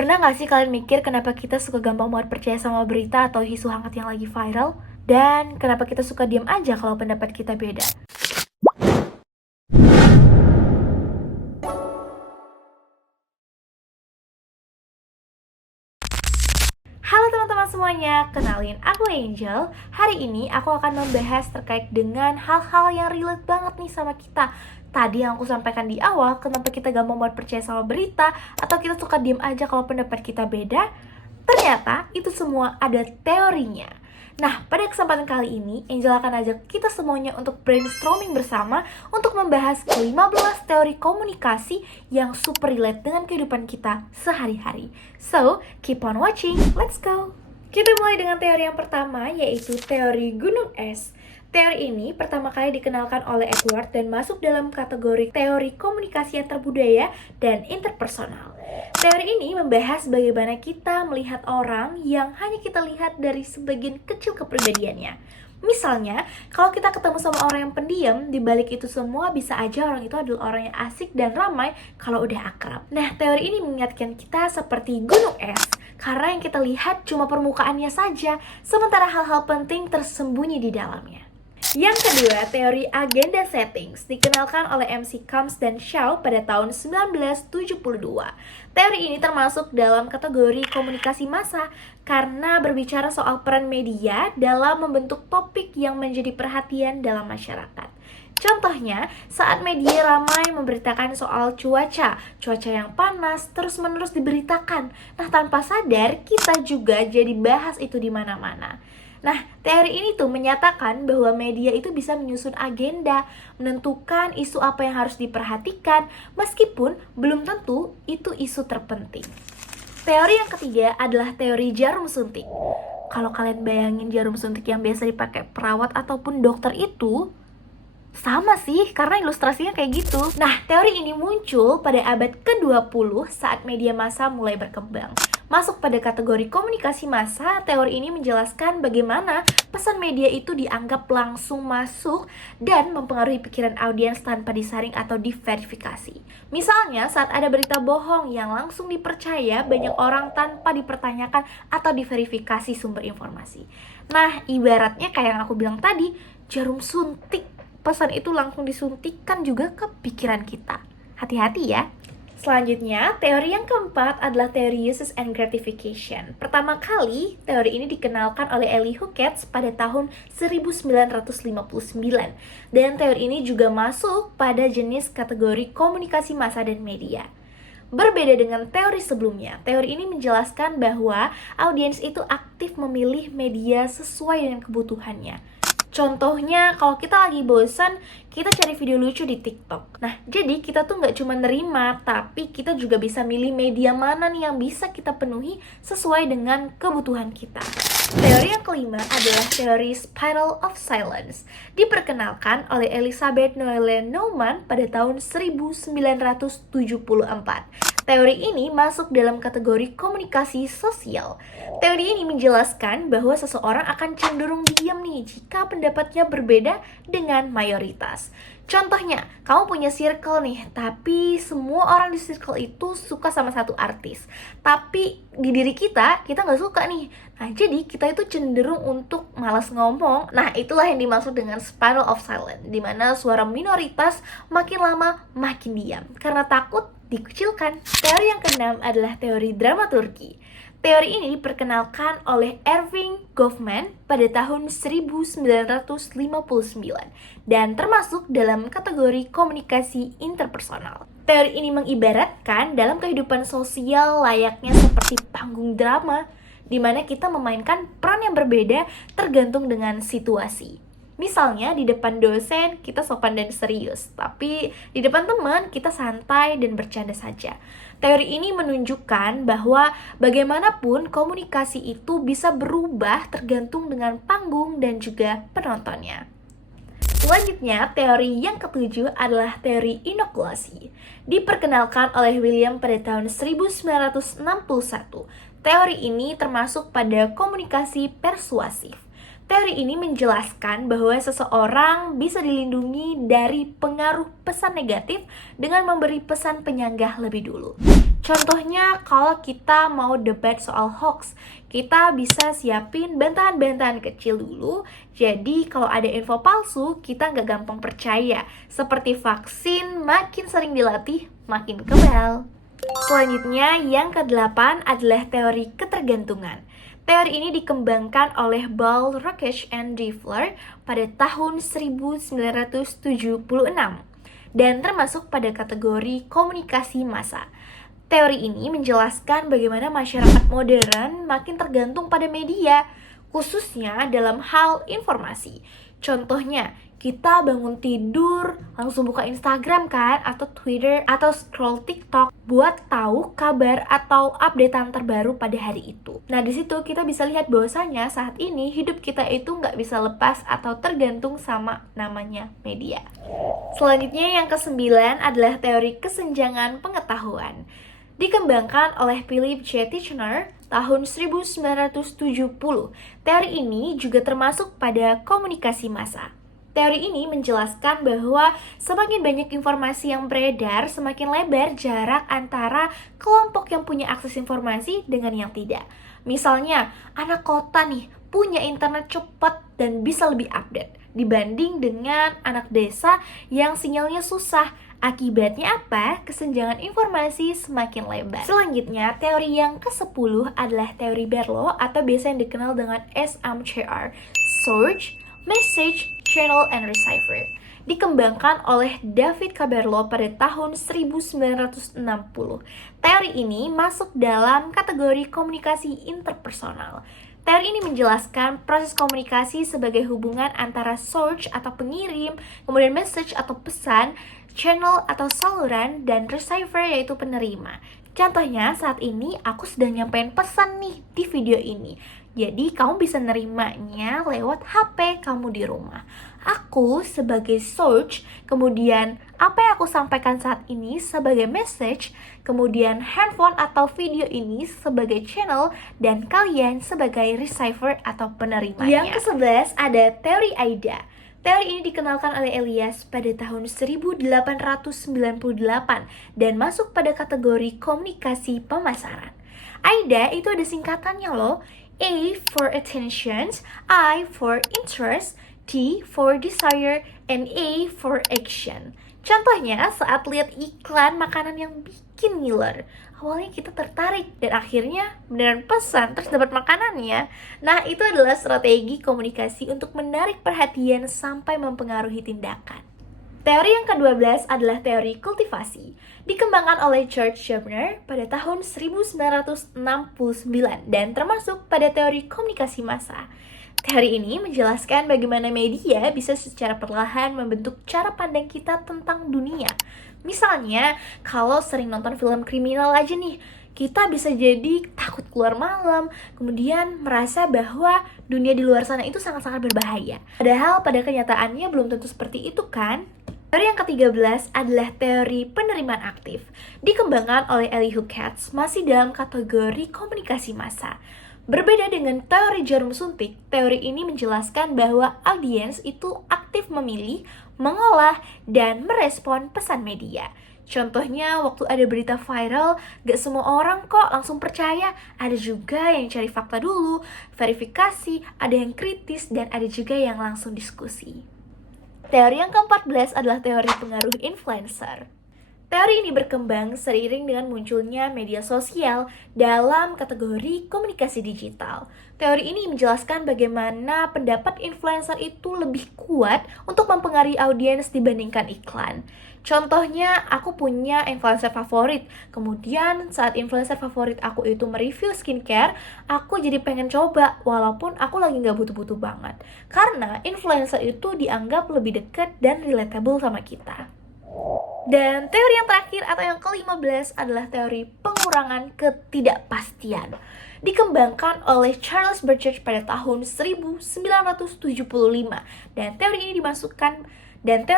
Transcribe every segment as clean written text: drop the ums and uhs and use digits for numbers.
Pernah nggak sih kalian mikir kenapa kita suka gampang banget percaya sama berita atau isu hangat yang lagi viral? Dan kenapa kita suka diam aja kalau pendapat kita beda? Halo teman-teman semuanya, kenalin aku Angel. Hari ini aku akan membahas terkait dengan hal-hal yang relate banget nih sama kita. Tadi yang aku sampaikan di awal, kenapa kita gampang banget percaya sama berita atau kita suka diem aja kalau pendapat kita beda. Ternyata itu semua ada teorinya. Nah, pada kesempatan kali ini, Angel akan ajak kita semuanya untuk brainstorming bersama untuk membahas ke-15 teori komunikasi yang super relate dengan kehidupan kita sehari-hari. So, keep on watching, let's go! Kita mulai dengan teori yang pertama, yaitu teori gunung es. Teori ini pertama kali dikenalkan oleh Edward dan masuk dalam kategori teori komunikasi yang terbudaya dan interpersonal. Teori ini membahas bagaimana kita melihat orang yang hanya kita lihat dari sebagian kecil kepribadiannya. Misalnya, kalau kita ketemu sama orang yang pendiam, di balik itu semua bisa aja orang itu adalah orang yang asik dan ramai kalau udah akrab. Nah, teori ini mengingatkan kita seperti gunung es, karena yang kita lihat cuma permukaannya saja, sementara hal-hal penting tersembunyi di dalamnya. Yang kedua, teori agenda settings dikenalkan oleh MC Combs dan Shaw pada tahun 1972. Teori ini termasuk dalam kategori komunikasi massa karena berbicara soal peran media dalam membentuk topik yang menjadi perhatian dalam masyarakat. Contohnya, saat media ramai memberitakan soal cuaca yang panas terus-menerus diberitakan. Nah, tanpa sadar kita juga jadi bahas itu di mana-mana. Nah, teori ini tuh menyatakan bahwa media itu bisa menyusun agenda, menentukan isu apa yang harus diperhatikan, meskipun belum tentu itu isu terpenting. Teori yang ketiga adalah teori jarum suntik. Kalau kalian bayangin jarum suntik yang biasa dipakai perawat ataupun dokter itu, sama sih, karena ilustrasinya kayak gitu. Nah, teori ini muncul pada abad ke-20 saat media massa mulai berkembang. Masuk pada kategori komunikasi massa, teori ini menjelaskan bagaimana pesan media itu dianggap langsung masuk dan mempengaruhi pikiran audiens tanpa disaring atau diverifikasi. Misalnya, saat ada berita bohong yang langsung dipercaya banyak orang tanpa dipertanyakan atau diverifikasi sumber informasi. Nah, ibaratnya kayak yang aku bilang tadi, jarum suntik. Pesan itu langsung disuntikkan juga ke pikiran kita. Hati-hati ya. Selanjutnya, teori yang keempat adalah teori uses and gratification. Pertama kali, teori ini dikenalkan oleh Elie Hockets pada tahun 1959. Dan teori ini juga masuk pada jenis kategori komunikasi massa dan media. Berbeda dengan teori sebelumnya, teori ini menjelaskan bahwa audiens itu aktif memilih media sesuai dengan kebutuhannya. Contohnya, kalau kita lagi bosan, kita cari video lucu di TikTok. Nah, jadi kita tuh nggak cuma nerima, tapi kita juga bisa milih media mana nih yang bisa kita penuhi sesuai dengan kebutuhan kita. Teori yang kelima adalah teori Spiral of Silence. Diperkenalkan oleh Elizabeth Noelle Neumann pada tahun 1974. Teori ini masuk dalam kategori komunikasi sosial. Teori ini menjelaskan bahwa seseorang akan cenderung diam nih jika pendapatnya berbeda dengan mayoritas. Contohnya, kamu punya circle nih, tapi semua orang di circle itu suka sama satu artis. Tapi di diri kita nggak suka nih. Nah, jadi kita itu cenderung untuk malas ngomong. Nah, itulah yang dimaksud dengan spiral of silence, di mana suara minoritas makin lama makin diam, karena takut dikucilkan. Teori yang keenam adalah teori dramaturgi. Teori ini diperkenalkan oleh Erving Goffman pada tahun 1959 dan termasuk dalam kategori komunikasi interpersonal. Teori ini mengibaratkan dalam kehidupan sosial layaknya seperti panggung drama, di mana kita memainkan peran yang berbeda tergantung dengan situasi. Misalnya di depan dosen kita sopan dan serius, tapi di depan teman kita santai dan bercanda saja. Teori ini menunjukkan bahwa bagaimanapun komunikasi itu bisa berubah tergantung dengan panggung dan juga penontonnya. Selanjutnya, teori yang ketujuh adalah teori inokulasi. Diperkenalkan oleh William pada tahun 1961. Teori ini termasuk pada komunikasi persuasif. Teori ini menjelaskan bahwa seseorang bisa dilindungi dari pengaruh pesan negatif dengan memberi pesan penyanggah lebih dulu. Contohnya kalau kita mau debat soal hoax, kita bisa siapin bantahan-bantahan kecil dulu. Jadi kalau ada info palsu, kita nggak gampang percaya. Seperti vaksin, makin sering dilatih, makin kebal. Selanjutnya, yang ke-8 adalah teori ketergantungan. Teori ini dikembangkan oleh Ball, Rokesh, and Diffler pada tahun 1976 dan termasuk pada kategori komunikasi massa. Teori ini menjelaskan bagaimana masyarakat modern makin tergantung pada media, khususnya dalam hal informasi. Contohnya, kita bangun tidur, langsung buka Instagram kan, atau Twitter, atau scroll TikTok buat tahu kabar atau updatean terbaru pada hari itu. Nah, di situ kita bisa lihat bahwasanya saat ini hidup kita itu nggak bisa lepas atau tergantung sama namanya media. Selanjutnya yang ke-9 adalah teori kesenjangan pengetahuan. Dikembangkan oleh Philip J. Titchener tahun 1970. Teori ini juga termasuk pada komunikasi massa. Teori ini menjelaskan bahwa semakin banyak informasi yang beredar, semakin lebar jarak antara kelompok yang punya akses informasi dengan yang tidak. Misalnya, anak kota nih punya internet cepat dan bisa lebih update dibanding dengan anak desa yang sinyalnya susah. Akibatnya apa? Kesenjangan informasi semakin lebar. Selanjutnya, teori yang ke-10 adalah teori Berlo atau biasa yang dikenal dengan SMCR, Source, Message, Channel, and Receiver. Dikembangkan oleh David K. Berlo pada tahun 1960. Teori ini masuk dalam kategori komunikasi interpersonal. Teori ini menjelaskan proses komunikasi sebagai hubungan antara source atau pengirim, kemudian message atau pesan, channel atau saluran, dan receiver yaitu penerima. Contohnya saat ini aku sedang nyampein pesan nih di video ini. Jadi kamu bisa nerimanya lewat HP kamu di rumah. Aku sebagai source, kemudian apa yang aku sampaikan saat ini sebagai message, kemudian handphone atau video ini sebagai channel, dan kalian sebagai receiver atau penerimanya. Yang ke-11 ada teori AIDA. Teori ini dikenalkan oleh Elias pada tahun 1898 dan masuk pada kategori komunikasi pemasaran. AIDA itu ada singkatannya loh. A for attention, I for interest, D for desire, and A for action. Contohnya saat lihat iklan makanan yang bikin ngiler. Awalnya kita tertarik dan akhirnya beneran pesan terus dapat makanannya. Nah, itu adalah strategi komunikasi untuk menarik perhatian sampai mempengaruhi tindakan. Teori yang ke-12 adalah teori kultivasi. Dikembangkan oleh George Gardner pada tahun 1969 dan termasuk pada teori komunikasi massa. Teori ini menjelaskan bagaimana media bisa secara perlahan membentuk cara pandang kita tentang dunia. Misalnya, kalau sering nonton film kriminal aja nih, kita bisa jadi takut keluar malam, kemudian merasa bahwa dunia di luar sana itu sangat-sangat berbahaya. Padahal pada kenyataannya belum tentu seperti itu kan? Teori yang ke-13 adalah teori penerimaan aktif. Dikembangkan oleh Elihu Katz, masih dalam kategori komunikasi massa. Berbeda dengan teori jarum suntik, teori ini menjelaskan bahwa audiens itu aktif memilih, mengolah, dan merespon pesan media. Contohnya, waktu ada berita viral, gak semua orang kok langsung percaya. Ada juga yang cari fakta dulu, verifikasi, ada yang kritis, dan ada juga yang langsung diskusi. Teori yang ke-14 adalah teori pengaruh influencer. Teori ini berkembang seiring dengan munculnya media sosial dalam kategori komunikasi digital. Teori ini menjelaskan bagaimana pendapat influencer itu lebih kuat untuk mempengaruhi audiens dibandingkan iklan. Contohnya, aku punya influencer favorit. Kemudian saat influencer favorit aku itu mereview skincare, aku jadi pengen coba walaupun aku lagi gak butuh-butuh banget. Karena influencer itu dianggap lebih dekat dan relatable sama kita. Dan teori yang terakhir atau yang ke-15 adalah teori pengurangan ketidakpastian. Dikembangkan oleh Charles Babbage pada tahun 1975 dan teori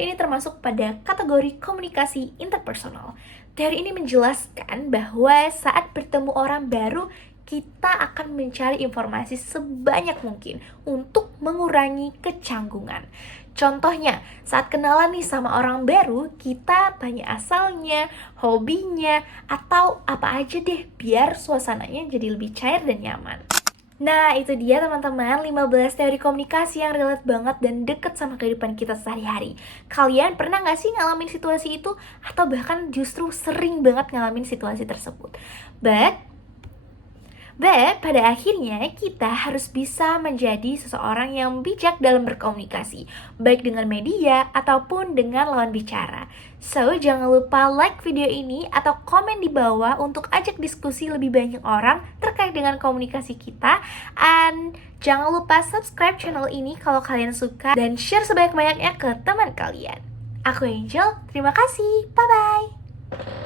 ini termasuk pada kategori komunikasi interpersonal. Teori ini menjelaskan bahwa saat bertemu orang baru, kita akan mencari informasi sebanyak mungkin untuk mengurangi kecanggungan. Contohnya, saat kenalan nih sama orang baru, kita tanya asalnya, hobinya, atau apa aja deh biar suasananya jadi lebih cair dan nyaman. Nah, itu dia teman-teman 15 teori komunikasi yang relate banget dan deket sama kehidupan kita sehari-hari. Kalian pernah gak sih ngalamin situasi itu? Atau bahkan justru sering banget ngalamin situasi tersebut? But pada akhirnya kita harus bisa menjadi seseorang yang bijak dalam berkomunikasi, baik dengan media ataupun dengan lawan bicara. So, jangan lupa like video ini atau komen di bawah untuk ajak diskusi lebih banyak orang terkait dengan komunikasi kita. And jangan lupa subscribe channel ini kalau kalian suka dan share sebanyak-banyaknya ke teman kalian. Aku Angel, terima kasih. Bye-bye.